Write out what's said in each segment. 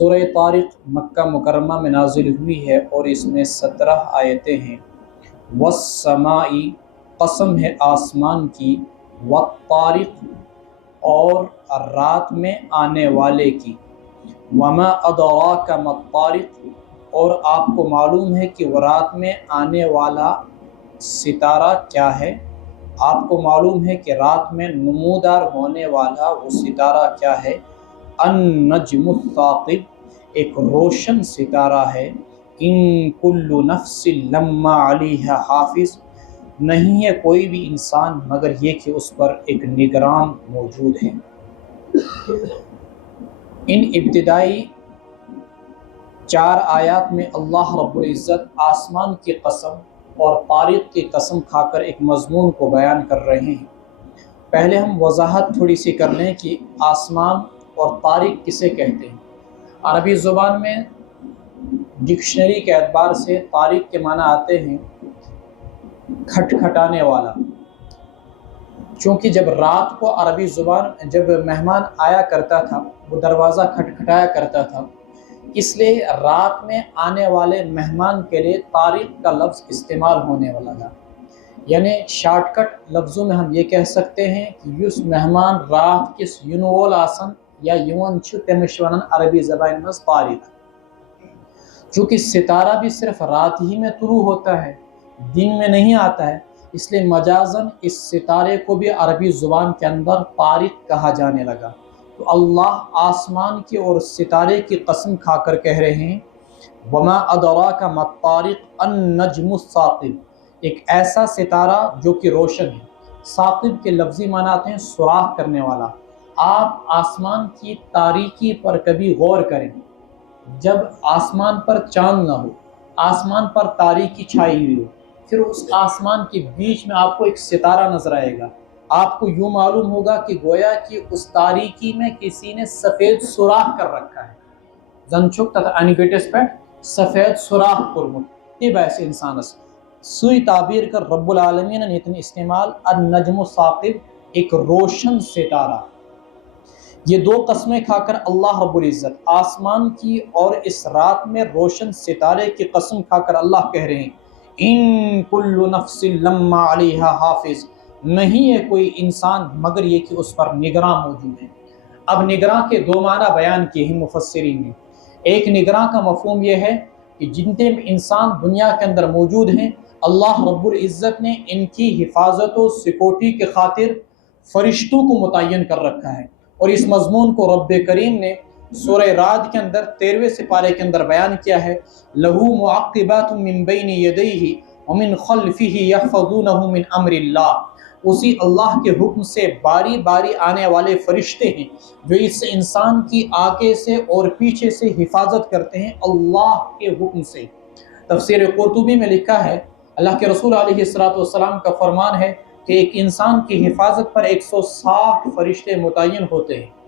سورہ طارق مکہ مکرمہ میں نازل ہوئی ہے اور اس میں 17 آیتیں ہیں۔ والسماء، قسم ہے آسمان کی، والطارق، اور رات میں آنے والے کی، وما ادراک ما الطارق، اور آپ کو معلوم ہے کہ وہ رات میں آنے والا ستارہ کیا ہے۔ آپ کو معلوم ہے کہ رات میں نمودار ہونے والا وہ ستارہ کیا ہے۔ النجم الثاقب، ایک روشن ستارہ ہے۔ ان کل نفس لما علیہا حافظ، نہیں ہے کوئی بھی انسان مگر یہ کہ اس پر ایک نگران موجود ہے۔ ان ابتدائی 4 آیات میں اللہ رب العزت آسمان کی قسم اور طارق کی قسم کھا کر ایک مضمون کو بیان کر رہے ہیں۔ پہلے ہم وضاحت تھوڑی سی کر لیں کہ آسمان اور طارق کسے کہتے ہیں۔ عربی زبان میں ڈکشنری کے اعتبار سے طارق کے معنی آتے ہیں کھٹکھٹانے والا، چونکہ جب رات کو عربی زبان جب مہمان آیا کرتا تھا وہ دروازہ کھٹکھٹایا کرتا تھا، اس لیے رات میں آنے والے مہمان کے لیے طارق کا لفظ استعمال ہونے والا تھا۔ یعنی شارٹ کٹ لفظوں میں ہم یہ کہہ سکتے ہیں کہ یس مہمان رات کس یونول آسن یا یون چھو تمش ونن عربی زبان میں طارق، چونکہ ستارہ بھی صرف رات ہی میں طلوع ہوتا ہے، دن میں نہیں آتا ہے، اس لیے مجازاً اس ستارے کو بھی عربی زبان کے اندر طارق کہا جانے لگا۔ تو اللہ آسمان کی اور ستارے کی قسم کھا کر کہہ رہے ہیں وما ادراک ما الطارق النجم الثاقب، ایک ایسا ستارہ جو کہ روشن ہے۔ ثاقب کے لفظی معنی آتے ہیں سوراخ کرنے والا۔ آپ آسمان کی تاریکی پر کبھی غور کریں، جب آسمان پر چاند نہ ہو، آسمان پر تاریکی چھائی ہوئی ہو، پھر اس آسمان کے بیچ میں آپ کو ایک ستارہ نظر آئے گا، آپ کو یوں معلوم ہوگا کہ گویا کہ اس تاریکی میں کسی نے سفید سوراخ کر رکھا ہے۔ زن چھک تتھ انگٹس پہ سفید سوراخ کورمت یہ باعث انسانس سوئی تعبیر کر رب العالمین نے اتنی استعمال النجم الثاقب، ایک روشن ستارہ۔ یہ 2 قسمیں کھا کر اللہ رب العزت آسمان کی اور اس رات میں روشن ستارے کی قسم کھا کر اللہ کہہ رہے ہیں ان کل نفس لما علیہا حافظ، نہیں ہے کوئی انسان مگر یہ کہ اس پر نگراں موجود ہے۔ اب نگراں کے 2 معنی بیان کیے ہیں مفسرین نے۔ ایک نگراں کا مفہوم یہ ہے کہ جتنے بھی انسان دنیا کے اندر موجود ہیں، اللہ رب العزت نے ان کی حفاظت و سیکورٹی کی خاطر فرشتوں کو متعین کر رکھا ہے، اور اس مضمون کو رب کریم نے سورہ رعد کے اندر 13ویں سپارے کے اندر بیان کیا ہے لہو معقبات من بین یدیہ ومن خلفہ یحفظونہ من امر اللہ، اسی اللہ کے حکم سے باری باری آنے والے فرشتے ہیں جو اس انسان کی آگے سے اور پیچھے سے حفاظت کرتے ہیں اللہ کے حکم سے۔ تفسیر قرطبی میں لکھا ہے اللہ کے رسول علیہ السلام کا فرمان ہے کہ ایک انسان کی حفاظت پر 160 فرشتے متعین ہوتے ہیں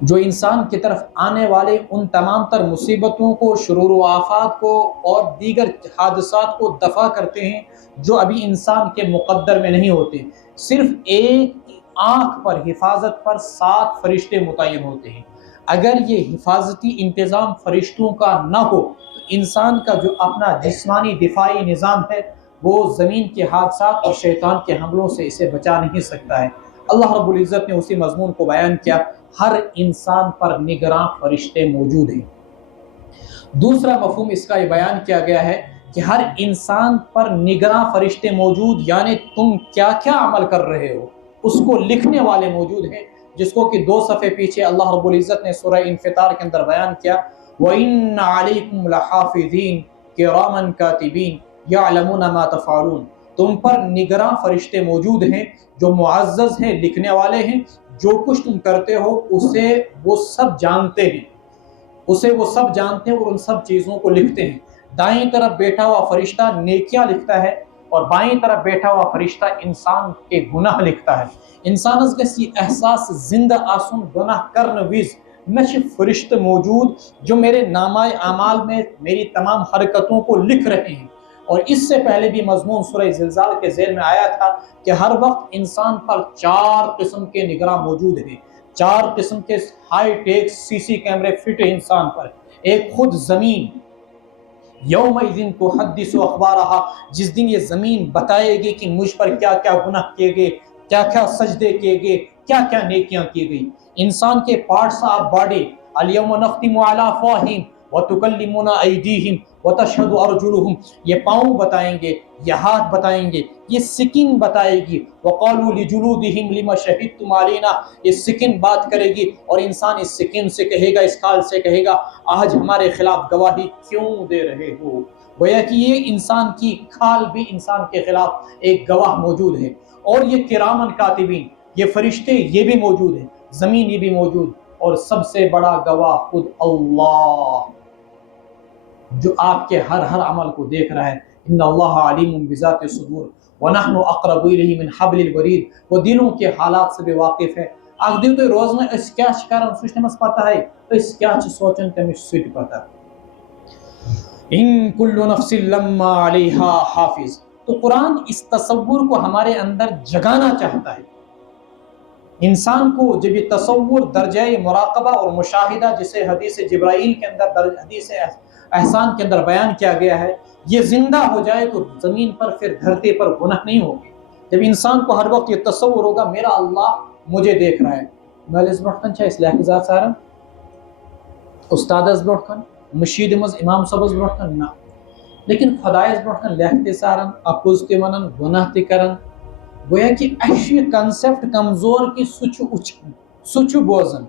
جو انسان کی طرف آنے والے ان تمام تر مصیبتوں کو، شرور و آفات کو اور دیگر حادثات کو دفع کرتے ہیں جو ابھی انسان کے مقدر میں نہیں ہوتے۔ صرف ایک آنکھ پر حفاظت پر 7 فرشتے متعین ہوتے ہیں۔ اگر یہ حفاظتی انتظام فرشتوں کا نہ ہو تو انسان کا جو اپنا جسمانی دفاعی نظام ہے وہ زمین کے حادثات اور شیطان کے حملوں سے اسے بچا نہیں سکتا ہے۔ اللہ رب العزت نے اسی مضمون کو بیان کیا، ہر انسان پر نگراں فرشتے موجود ہیں۔ دوسرا مفہوم اس کا یہ بیان کیا گیا ہے کہ ہر انسان پر نگراں فرشتے موجود، یعنی تم کیا کیا عمل کر رہے ہو اس کو لکھنے والے موجود ہیں، جس کو کہ 2 صفحے پیچھے اللہ رب العزت نے سورہ انفطار کے اندر بیان کیا وَإِنَّ عَلَيْكُمْ لَحَافِظِينَ كِرَامًا كَاتِبِينَ يَعْلَمُونَ مَا تَفْعَلُونَ، تم پر نگراں فرشتے موجود ہیں جو معزز ہیں، لکھنے والے ہیں، جو کچھ تم کرتے ہو اسے وہ سب جانتے ہیں، اور ان سب چیزوں کو لکھتے ہیں۔ دائیں طرف بیٹھا ہوا فرشتہ نیکیاں لکھتا ہے اور بائیں طرف بیٹھا ہوا فرشتہ انسان کے گناہ لکھتا ہے۔ انسان اس گسی احساس زندہ آسن گناہ کرن ویز نش فرشت موجود جو میرے نامہ اعمال میں میری تمام حرکتوں کو لکھ رہے ہیں۔ اور اس سے پہلے بھی مضمون سورہ زلزال کے ذیل میں آیا تھا کہ ہر وقت انسان پر 4 قسم کے نگراں موجود ہیں۔ 4 قسم کے ہائی ٹیک CC کیمرے فٹ ہے انسان پر، ایک خود زمین، یومئذ تحدث اخبارہا، جس دن یہ زمین بتائے گی کہ مجھ پر کیا کیا گناہ کیے گئے، کیا کیا سجدے کیے گئے، کیا کیا نیکیاں کی گئی۔ انسان کے پارٹس آف باڈی، الیوم نختم علی افواہہم وتکلمنا ایدیہم وتشہد ارجلہم، یہ پاؤں بتائیں گے، یہ ہاتھ بتائیں گے، یہ سکن بتائے گی، وقالوا لجلودہم لما شہدتم علینا، یہ سکن بات کرے گی، اور انسان اس سکن سے کہے گا، اس کھال سے کہے گا آج ہمارے خلاف گواہی کیوں دے رہے ہو؟ گویا کہ یہ انسان کی کھال بھی انسان کے خلاف ایک گواہ موجود ہے، اور یہ کرامن کاتبین، یہ فرشتے یہ بھی موجود ہیں، زمین یہ بھی موجود، اور سب سے بڑا گواہ خود اللہ جو آپ کے ہر عمل کو دیکھ رہا ہے۔ ان اللہ علیم بذات الصدور ونحن اقرب الیہ من حبل الورید، وہ دلوں کے حالات سے بھی واقف ہے۔ اگر دل تو روزانہ اس کیا کران سوچ تمس پتہ ہے، اس کیا سوچن تمس سٹ پتہ۔ ان کل نفس لما علیہا حافظ، تو قرآن اس تصور کو ہمارے اندر جگانا چاہتا ہے۔ انسان کو جب یہ تصور درجہ مراقبہ اور مشاہدہ، جسے حدیث جبرائیل کے اندر، حدیث احسان کے اندر بیان کیا گیا ہے، یہ زندہ ہو جائے تو زمین پر پھر دھرتی پر گناہ نہیں ہوگی۔ جب انسان کو ہر وقت یہ تصور ہوگا میرا اللہ مجھے دیکھ رہا ہے، مالس برٹن چھا اس لحظات سارا استادس برٹن مشید مز امام صاحبس برٹن نہ، لیکن خدایس برٹن لکھتے سارن، اپوز تہ ونن، گناہ تہ کرن۔ گویا کہ اَسہِ چھُ کنسیپٹ کمزور کہ سُہ چھُ وٕچھان، سُہ چھُ بوزان،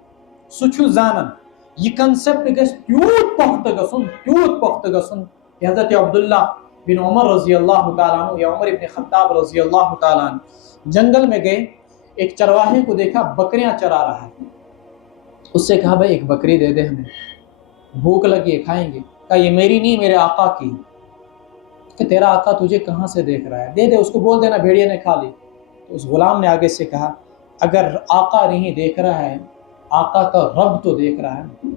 سُہ چھُ زانان۔ یہ کنسیپٹ گژھِ تیوٗت پختہٕ گژھُن، تیوٗت پختہٕ گژھُن کہ حضرت عبداللہ بن عمر رضی اللہ تعالیٰ عنہ یا عمر ابن خطاب رضی اللہ تعالیٰ عنہ جنگل میں گئے، ایک چرواہے کو دیکھا بکریاں چرا رہا ہے، اس سے کہا بھائی ایک بکری دے دے ہمیں، بھوک لگی ہے کھائیں گے۔ کہا یہ میری نہیں، میرے آقا کی۔ کہ تیرا آقا تجھے کہاں سے دیکھ رہا ہے، دے دے اس کو، بول دینا بھیڑیا نے کھا لی۔ تو اس غلام نے آگے سے کہا اگر آقا نہیں دیکھ رہا ہے، آقا کا رب تو دیکھ رہا ہے۔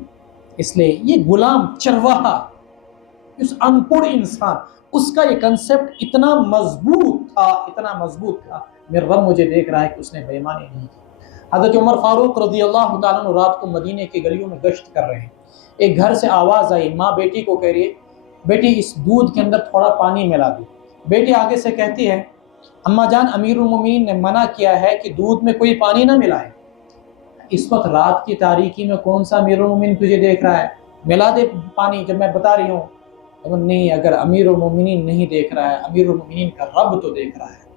اس لیے یہ غلام چرواہا، اس ان پڑھ انسان، اس کا یہ کنسیپٹ اتنا مضبوط تھا، اتنا مضبوط تھا، میرا رب مجھے دیکھ رہا ہے کہ اس نے بے ایمانی نہیں کی۔ حضرت عمر فاروق رضی اللہ تعالیٰ عنہ رات کو مدینے کی گلیوں میں گشت کر رہے ہیں، ایک گھر سے آواز آئی، ماں بیٹی کو کہہ رہی ہے بیٹی اس دودھ کے اندر تھوڑا پانی ملا دو۔ بیٹی آگے سے کہتی ہے اماں جان امیر المومنین نے منع کیا ہے کہ دودھ میں کوئی پانی نہ ملائے۔ اس وقت رات کی تاریکی میں کون سا امیر المومنین تجھے دیکھ رہا ہے، ملا دے پانی جب میں بتا رہی ہوں۔ نہیں، اگر امیر المومنین نہیں دیکھ رہا ہے، امیر المومنین کا رب تو دیکھ رہا ہے۔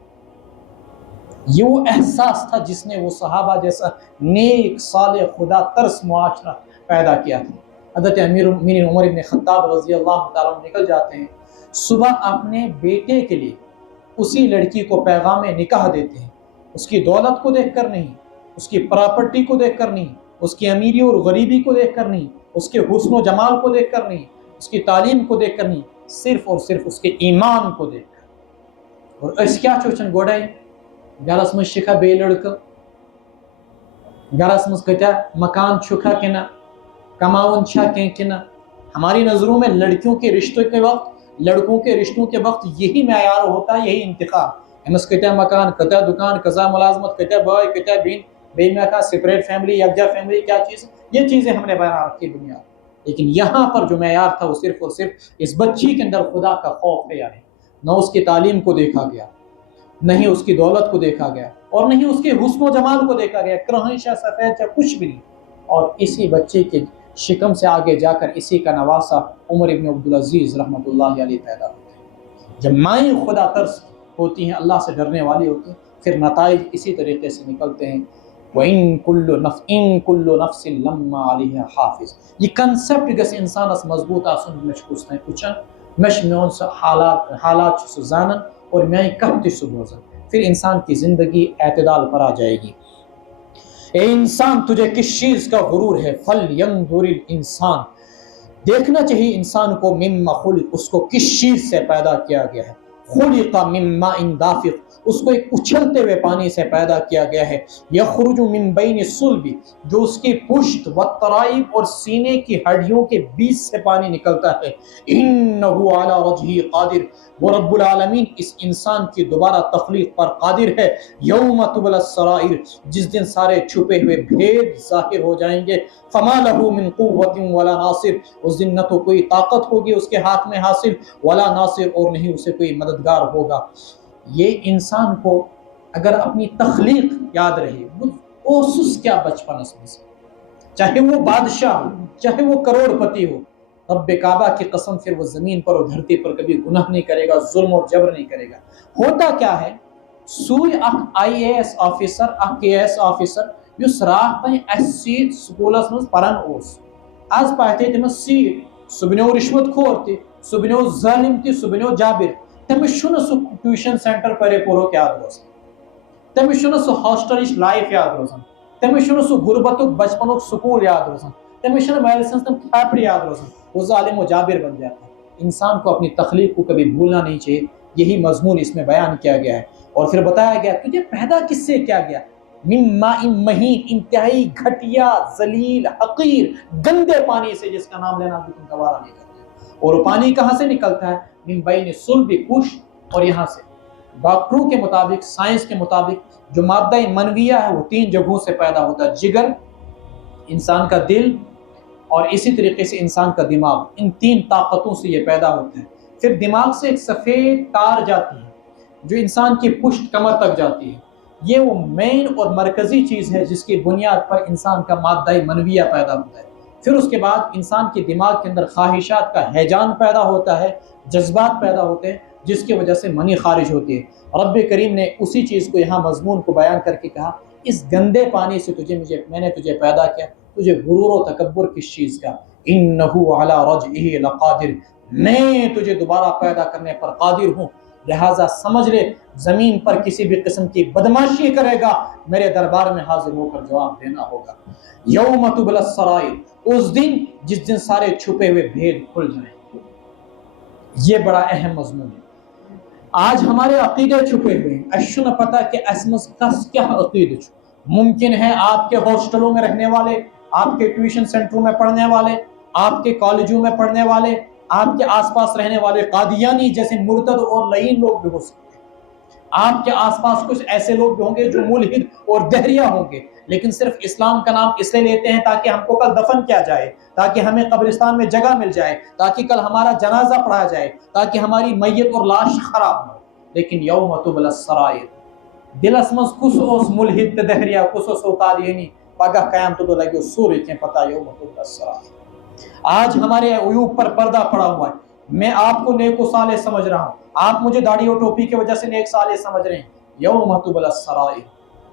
یہ وہ احساس تھا جس نے وہ صحابہ جیسا نیک صالح خدا ترس معاشرہ پیدا کیا تھا۔ حضرت امیر المومنین عمر بن خطاب رضی اللہ تعالیٰ عنہ نکل جاتے ہیں، صبح اپنے بیٹے کے لیے اسی لڑکی کو پیغام نکاح دیتے ہیں، اس کی دولت کو دیکھ کر نہیں، اس کی پراپرٹی کو دیکھ کر نہیں، اس کی امیری اور غریبی کو دیکھ کر نہیں، اس کے حسن و جمال کو دیکھ کر نہیں، اس کی تعلیم کو دیکھ کر نہیں، صرف اور صرف اس کے ایمان کو دیکھ کر۔ اور اس کیا چوچن گوڑے گھرس مز شکھا بے لڑکہ، گھرس مز کتیا مکان چھکا کہ نہ، کماون چھا کہ نہ۔ ہماری نظروں میں لڑکیوں کے رشتوں کے وقت، لڑکوں کے رشتوں کے وقت یہی معیار ہوتا ہے، یہی انتخاب، امس کتیا مکان، کتیا دکان، کزا ملازمت، کتیا بھائی، کتیا بہن، بے میں کا سپریٹ فیملی، یکجا فیملی، کیا چیز، یہ چیزیں ہم نے بیان رکھی دنیا۔ لیکن یہاں پر جو معیار تھا وہ صرف اور صرف اس بچی کے اندر خدا کا خوف ہے، یعنی نہ اس کی تعلیم کو دیکھا گیا، نہیں اس کی دولت کو دیکھا گیا، اور نہیں اس کے حسن و جمال کو دیکھا گیا، کرہیں شاہ سفید یا کچھ بھی نہیں۔ اور اسی بچے کے شکم سے آگے جا کر اسی کا نواسا عمر ابن عبدالعزیز رحمۃ اللہ علیہ پیدا ہوتے ہیں۔ جب مائیں خدا ترس ہوتی ہیں، اللہ سے ڈرنے والی ہوتی ہیں، پھر نتائج اسی طریقے سے نکلتے ہیں۔ وَإِن كُلُّ نَفْسٍ لَمَّا عَلَيْهَا حَافِظ، یہ کنسیپٹ گژھِ انسانس مضبوط آسن، مےٚ چھُ کُس تانۍ پُچھان، مےٚ چھُ میون سُہ حالات چھُ سُہ زانان اور میانہِ کتھ تہِ سُہ بوزان، پھر انسان کی زندگی اعتدال پر آ جائے گی۔ اے انسان تجھے کس چیز کا غرور ہے، فَلْيَنْظُرِ الْإِنسان، دیکھنا چاہیے انسان کو، مما خلق، اس کو کس چیز سے پیدا کیا گیا ہے، خلق من ماء دافق، اس کو ایک اچھلتے ہوئے پانی سے پیدا کیا گیا ہے، یخرج من بین الصلب، جو اس کی پشت والترائب اور سینے کی ہڈیوں کے بیچ سے پانی نکلتا ہے، انہ علی وجہ قادر، وہ رب العالمین اس انسان کی دوبارہ تخلیق پر قادر ہے، یوم تبلی السرائر، جس دن سارے چھپے ہوئے بھید ظاہر ہو جائیں گے، فما له من قوت ولا ناصر، اس دن نہ تو کوئی طاقت ہوگی اس کے ہاتھ میں حاصل، ولا ناصر، اور نہیں اسے کوئی مددگار ہوگا۔ یہ انسان کو اگر اپنی تخلیق یاد رہے، وہ اوسس کیا بچپن اس میں سے، چاہے وہ بادشاہ ہو، چاہے وہ کروڑ پتی ہو، رب کعبہ کی قسم پھر وہ زمین پر اور دھرتی پر کبھی گناہ نہیں کرے گا، ظلم اور جبر نہیں کرے گا۔ ہوتا کیا ہے، سوئی اخ آئی اے ایس آفیسر، اخ کے ایس آفیسر یس رات تین اس سیت سکولس مز پران اوس، آز پاتے تمس سیٹ، سہ بنیو رشوت خور تہ، سہ بنیو ظالم تہ، سہ بنیو جابر، تمس چھُنہ سہ ٹیوشن سینٹر پرے پورک یاد روزان، تمس چھُنہ سہ ہاسٹلچ لائف یاد روزان، تمس چھُنہ سہ غربتک بچپنک سکول یاد روزان، تمس چھنہ مٲلۍ سٕنٛز تم تھاپڑ یاد روزان، وہ ظالم و جابر بن جاتا ہے۔ انسان کو اپنی تخلیق کو کبھی بھولنا نہیں چاہیے، یہی مضمون اس میں بیان کیا گیا ہے۔ اور پھر بتایا گیا تجھے پیدا کس سے کیا گیا، من ماء مہین، انتہائی گھٹیا، ذلیل، حقیر، گندے پانی سے، جس کا نام لینا بھی تم گوارا نہیں کرتے۔ اور وہ پانی کہاں سے نکلتا ہے، من بین صلب، پشت، اور یہاں سے ڈاکٹروں کے مطابق، سائنس کے مطابق جو مادہ منویہ ہے وہ 3 جگہوں سے پیدا ہوتا ہے، جگر، انسان کا دل، اور اسی طریقے سے انسان کا دماغ، ان 3 طاقتوں سے یہ پیدا ہوتا ہے۔ پھر دماغ سے ایک سفید تار جاتی ہے جو انسان کی پشت کمر تک جاتی ہے، یہ وہ مین اور مرکزی چیز ہے جس کی بنیاد پر انسان کا مادہ منویہ پیدا ہوتا ہے۔ پھر اس کے بعد انسان کے دماغ کے اندر خواہشات کا ہیجان پیدا ہوتا ہے، جذبات پیدا ہوتے ہیں، جس کی وجہ سے منی خارج ہوتی ہے۔ رب کریم نے اسی چیز کو یہاں مضمون کو بیان کر کے کہا، اس گندے پانی سے میں نے تجھے پیدا کیا، تجھے غرور و تکبر کس چیز کا، انہ علی رجعہ لقادر، میں تجھے دوبارہ پیدا کرنے پر قادر ہوں، لہٰذا سمجھ لے زمین پر کسی بھی قسم کی بدماشی کرے گا، میرے دربار میں حاضر ہو کر جواب دینا ہوگا۔ یوم تبلی السرائر، اس دن جس دن سارے چھپے ہوئے بھید کھل جائیں، یہ بڑا اہم مضمون ہے۔ آج ہمارے عقیدے چھپے ہوئے ہیں، اسے نہ پتا کہ اس مز کس کیا عقیدہ چھُ۔ ممکن ہے آپ کے ہاسٹلوں میں رہنے والے، آپ کے ٹیوشن سینٹروں میں پڑھنے والے، آپ کے کالجوں میں پڑھنے والے، آپ کے آس پاس رہنے والے قادیانی جیسے مرتد اور لعین لوگ بھی ہو سکتے ہیں۔ آپ کے آس پاس کچھ ایسے لوگ بھی ہوں گے جو ملحد اور دہریہ ہوں گے، لیکن صرف اسلام کا نام اس لیے لیتے ہیں تاکہ ہم کو کل دفن کیا جائے، تاکہ ہمیں قبرستان میں جگہ مل جائے، تاکہ کل ہمارا جنازہ پڑھا جائے، تاکہ ہماری میت اور لاش خراب نہ ہو۔ لیکن یوم تبلی السرائر، دلس مز کس اوس ملحد تے دہریہ، کس اوس قادیانی، پگہ قیامت دۄہ لگیو سورے کینٛہہ پتہ، یوم تبلی السرائر۔ آج ہمارے عیوب پر پردہ پڑا ہوا ہے، میں آپ کو نیک و صالح سمجھ رہا ہوں، آپ مجھے داڑھی اور ٹوپی کی وجہ سے نیک صالح سمجھ رہے ہیں، یوم تبلی السرائر،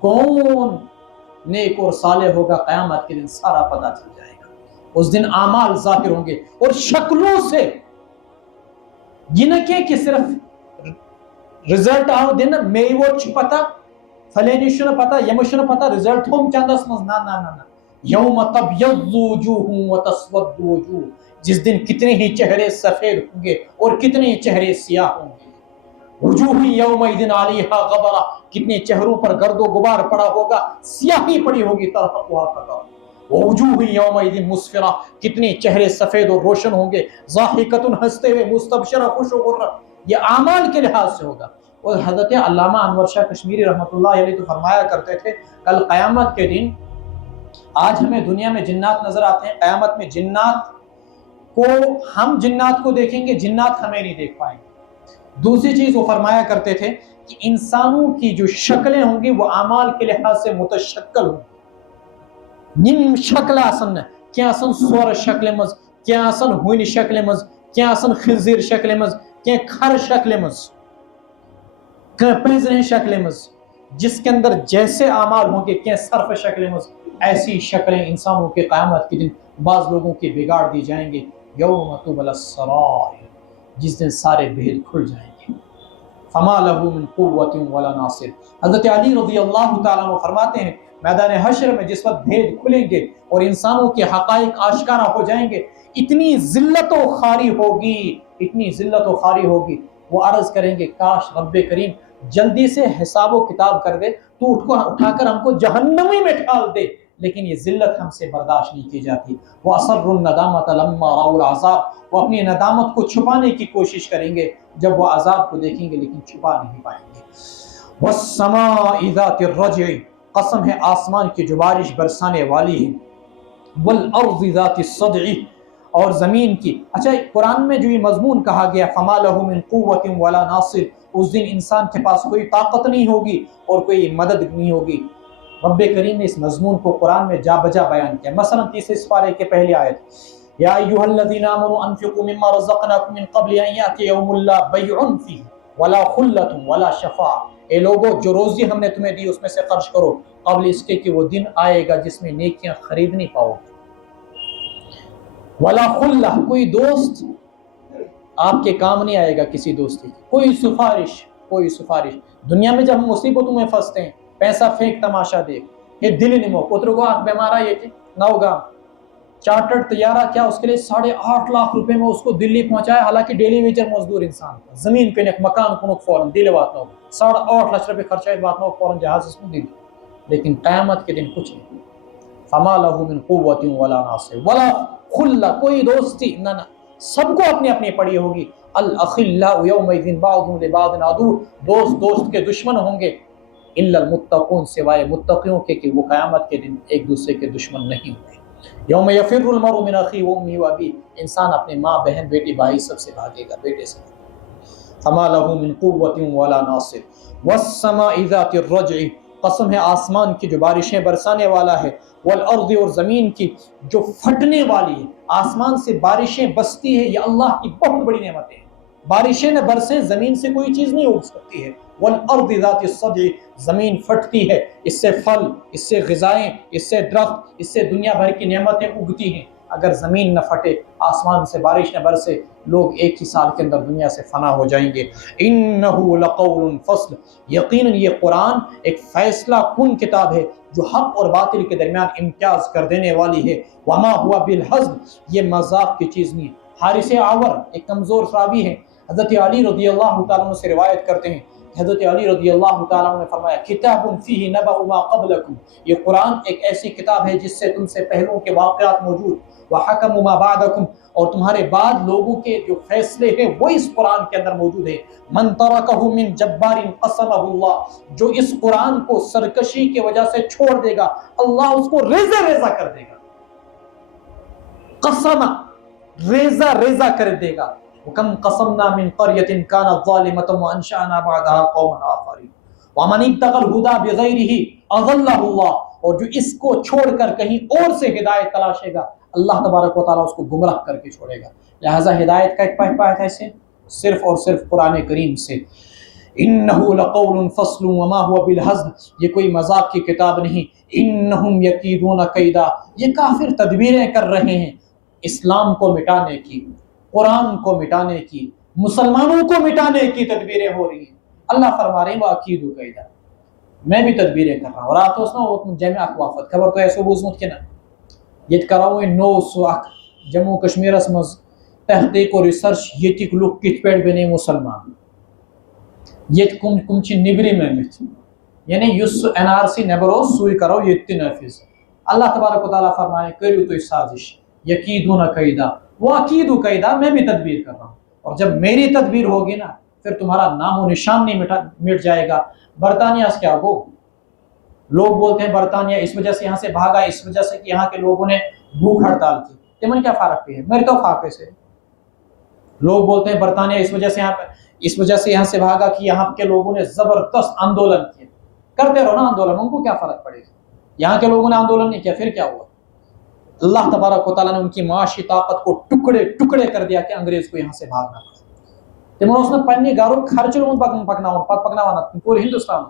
کون نیک اور صالح ہوگا قیامت کے دن سارا پتہ چل جائے گا۔ اس دن اعمال ظاہر ہوں گے اور شکلوں سے، یہ نہ کہ صرف رزلٹ آو دن مے ووت پتہ، فلانی چھُنہٕ پتہ، یمس چھُنہٕ پتہ رزلٹ تھوم چندس مز، نہ نہ نہ، یوم تبیض وجوہ وتسود وجوہ، جس دن کتنے ہی چہرے سفید ہوں گے اور کتنے چہرے سیاہ ہوں گے۔ وجوہ یومئذ علیہا غبرہ، کتنے چہروں پر گرد و غبار پڑا ہوگا، سیاہی پڑی ہوگی، ترہقھا قترہ۔ وجوہ یومئذ مسفرہ، کتنے چہرے سفید اور روشن ہوں گے، ضاحکۃ، ہنستے ہوئے، مستبشرہ، خوش و خرم۔ یہ اعمال کے لحاظ سے ہوگا۔ اور حضرت علامہ انور شاہ کشمیری رحمۃ اللہ علیہ تو فرمایا کرتے تھے، کل قیامت کے دن، آج ہمیں دنیا میں جنات نظر آتے ہیں، قیامت میں جنات کو، ہم جنات کو دیکھیں گے، جنات ہمیں نہیں دیکھ پائیں گے۔ دوسری چیز وہ فرمایا کرتے تھے کہ انسانوں کی جو شکلیں ہوں گی وہ اعمال کے لحاظ سے متشکل ہوں گی۔ نم شکل آسن، کیا آسن سور شکل مز، کیا آسن ہونی شکل مز، کیا آسن خنزیر شکل مز، کیا کھر شکل مز، کیا پنزریں شکل مز، جس کے اندر جیسے اعمال ہوں گے، کیا صرف شکل مز، ایسی شکلیں انسانوں کے قیامت کے دن بعض لوگوں کی بگاڑ دی جائیں گے۔ یوم تبلی السرائر، جس دن سارے بھید کھل جائیں گے، فما لہ من قوت ولا ناصر۔ حضرت علی رضی اللہ تعالیٰ عنہ فرماتے ہیں، میدان حشر میں جس وقت بھید کھلیں گے اور انسانوں کے حقائق آشکارا ہو جائیں گے، اتنی ذلت و خواری ہوگی، اتنی ذلت و خواری ہوگی، وہ عرض کریں گے کاش رب کریم جلدی سے حساب و کتاب کر دے تو اٹھا کر ہم کو جہنمی میں ڈال دے، لیکن یہ ذلت ہم سے برداشت نہیں کی جاتی۔ وَأَصَرُّوا النَّدَامَةَ لَمَّا رَأَوُا الْعَذَابَ، وہ اپنی ندامت کو چھپانے کی کوشش کریں گے جب وہ عذاب کو دیکھیں گے، لیکن چھپا نہیں پائیں گے۔ وَالسَّمَاءِ ذَاتِ الرَّجْعِ، قسم ہے آسمان کی جو بارش برسانے والی ہے، وَالْأَرْضِ ذَاتِ الصَّدْعِ، اور زمین کی۔ اچھا قرآن میں جو یہ مضمون کہا گیا فَمَا لَهُ مِن قُوَّةٍ وَلَا نَاصِرٍ، اس دن انسان کے پاس کوئی طاقت نہیں ہوگی اور کوئی مدد نہیں ہوگی۔ رب کریم نے اس مضمون کو قرآن میں جا بجا بیان کیا۔ مثلا تیسرے سپارے کے پہلی آیت، یا ایھا الذین آمنوا انفقوا مما رزقناکم من قبل ان یأتی یوم لا بیع فیہ ولا خلۃ ولا شفاعۃ، اے لوگو جو روزی ہم نے تمہیں دی اس میں سے خرچ کرو قبل اس کے کہ وہ دن آئے گا جس میں نیکیاں خرید نہیں پاؤ گے، ولا خلہ، کوئی دوست آپ کے کام نہیں آئے گا کسی دوستی کی، کوئی سفارش۔ دنیا میں جب ہم مصیبتوں میں پھنستے ہیں، پیسہ پھینک تماشا دیکھ، یہ دل نمو پتر کو آنکھ بیمارا یہ کہ نوگا چارٹرڈ طیارہ کیا اس کے لیے 8.5 لاکھ روپے میں اس کو دلی پہنچایا، حالانکہ ڈیلی ویجر مزدور انسان تھا، زمین پہ ایک مکان کو فوراً دل بات نہ ہو، 8.5 لاکھ روپے خرچہ بات نہ ہو، فوراً جہاز اس میں دل، لیکن قیامت کے دن کچھ نہیں، فما لہ من قوت ولا ناصر ولا خلہ، کوئی دوستی نہ، سب کو اپنی اپنی پڑی ہوگی۔ الاخلاء یومئذ بعضهم لبعض عدو، دوست کے دشمن ہوں گے، الا المتقون، سوائے متقیوں کے کہ وہ قیامت کے دن ایک دوسرے کے دشمن نہیں ہوں گے۔ یوم یفر المرء من اخیہ وامہ وابیہ، انسان اپنے ماں بہن بیٹی بھائی سب سے بھاگے گا، بیٹے سے۔ فما لہ من قوت ولا ناصر والسماء ذات الرجع، قسم ہے آسمان کی جو بارشیں برسانے والا ہے، والارض، اور زمین کی جو پھٹنے والی ہے۔ آسمان سے بارشیں بستی ہے، یہ اللہ کی بہت بڑی نعمتیں ہیں، بارشیں نہ برسیں زمین سے کوئی چیز نہیں اگ سکتی ہے۔ والارض ذات الصدع، زمین پھٹتی ہے، اس سے پھل، اس سے غذائیں، اس سے درخت، اس سے دنیا بھر کی نعمتیں اگتی ہیں۔ اگر زمین نہ پھٹے، آسمان سے بارش نہ برسے، لوگ ایک ہی سال کے اندر دنیا سے فنا ہو جائیں گے۔ انہ لقول فصل، یقیناً یہ قرآن ایک فیصلہ کن کتاب ہے جو حق اور باطل کے درمیان امتیاز کر دینے والی ہے۔ وما ہوا بالحزن، یہ مذاق کی چیز نہیں۔ حارث اعور ایک کمزور راوی ہے، حضرت علی رضی اللہ تعالیٰ عنہ سے روایت کرتے ہیں، حضرت علی رضی اللہ تعالیٰ عنہ نے فرمایا کتاب فیہ نبأ ما قبلکم، یہ قرآن ایک ایسی کتاب ہے جس سے تم سے پہلوں کے واقعات موجود، وحکم ما بعدکم، اور تمہارے بعد لوگوں کے جو فیصلے ہیں وہ اس قرآن کے اندر موجود ہے۔ من ترکہ من جبار قسمہ اللہ، جو اس قرآن کو سرکشی کی وجہ سے چھوڑ دے گا اللہ اس کو ریزہ ریزہ کر دے گا، قسم ریزہ ریزہ کر دے گا۔ وَكَمْ قَصَمْنَا مِنْ قَرْيَةٍ كَانَتْ ظَالِمَةً وَأَنشَأْنَا بَعْدَهَا قَوْمًا آخَرِينَ وَمَنِ ابْتَغَى الْهُدَى بِغَيْرِهِ أَضَلَّهُ اللَّهُ، اور جو اس کو چھوڑ کر کہیں اور سے ہدایت تلاشے گا اللہ تبارک و تعالیٰ اس کو گمراہ کر کے چھوڑے گا۔ لہذا ہدایت کا ایک پہلا ہے صرف اور صرف قرآن کریم سے۔ انہ لقول فصل وما هو بالحزن، یہ کوئی مذاق کی کتاب نہیں۔ انہم یکیدون کیدا، یہ کافر تدبیریں کر رہے ہیں اسلام کو مٹانے کی، قرآن کو مٹانے کی، مسلمانوں کو مٹانے کی تدبیریں ہو رہی ہیں۔ اللہ فرما رہے ہیں وَأَكِيدُ كَيْدًا، میں بھی تدبیریں کر رہا ہوں۔ اور آتوس نا وہ جمع اخوافت خبر تو ایسو بوزمت کنا یہ کراؤں نو سو اک جموں کشمیر اسمز تحقیق و ریسرچ یتک لوگ کت پیڑ بنے مسلمان یت کم چھ نبری میں مت، یعنی یس این آر سی نبرو سوئی کرو یت نافذ۔ اللہ تبارک و تعالیٰ فرمائے کریو تو سازش، یکیدون کیدا وَأَكِيدُ کیدا، میں بھی تدبیر کر رہا ہوں، اور جب میری تدبیر ہوگی نا پھر تمہارا نام و نشان نہیں مٹ جائے گا۔ برطانیہ سے کیا ہو، لوگ بولتے ہیں برطانیہ اس وجہ سے یہاں سے بھاگا، اس وجہ سے کہ یہاں کے لوگوں نے بھوک ہڑتال کی، تمہیں کیا فرق پہ ہے، میرے تو فاقے سے۔ لوگ بولتے ہیں برطانیہ اس وجہ سے یہاں سے بھاگا کہ یہاں کے لوگوں نے زبردست آندولن کیا، کرتے رہو نا آندولن، ان کو کیا فرق پڑے گا، یہاں کے لوگوں نے آندولن نہیں کیا پھر کیا ہوا۔ اللہ تبارک و تعالیٰ نے ان کی معاشی طاقت کو ٹکڑے ٹکڑے کر دیا کہ انگریز کو یہاں سے بھاگنا پڑا۔ تمہیں اس نے پنی گاروں خرچ پکنا پورے ہندوستان۔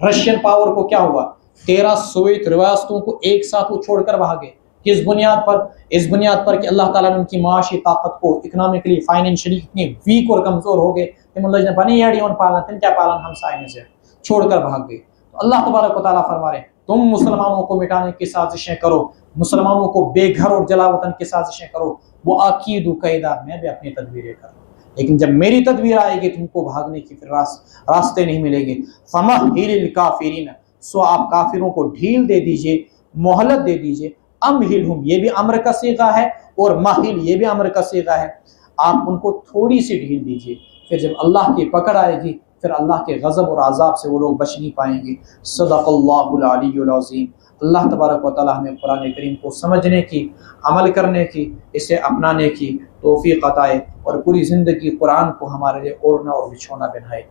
رشین پاور کو کیا ہوا، 13 سوویت ریاستوں کو ایک ساتھ وہ چھوڑ کر بھاگے، کس بنیاد پر؟ اس بنیاد پر کہ اللہ تعالیٰ نے ان کی معاشی طاقت کو اکنامکلی فائنینشلی اتنی ویک اور کمزور ہو گئے کہ اللہ نے بنی یاڑی ان پالنا تن کیا پالن ہم سائے میں سے چھوڑ کر بھاگ گئے۔ تو اللہ تبارک و تعالیٰ فرما رہے ہیں تم مسلمانوں کو مٹانے کی سازشیں کرو، مسلمانوں کو بے گھر اور جلا وطن کی سازشیں کرو، وہ عقید و قیدا، میں بھی اپنی تدبیریں کروں۔ لیکن جب میری تدبیر آئے گی تم کو بھاگنے کی پھر راستے نہیں ملیں گے. فمہل الکافرین، سو آپ کافروں کو ڈھیل دے دیجئے، مہلت دے دیجئے. امہلہم یہ بھی امر کا صیغہ ہے، اور مہل یہ بھی امر کا صیغہ ہے. آپ ان کو تھوڑی سی ڈھیل دیجئے، پھر جب اللہ کی پکڑ آئے گی پھر اللہ کے غضب اور عذاب سے وہ لوگ بچ نہیں پائیں گے. صدق اللہ العلی العظیم. اللہ تبارک و تعالی ہمیں قرآن کریم کو سمجھنے کی، عمل کرنے کی، اسے اپنانے کی توفیق عطائے، اور پوری زندگی قرآن کو ہمارے لیے اوڑھنا اور بچھونا بنائے.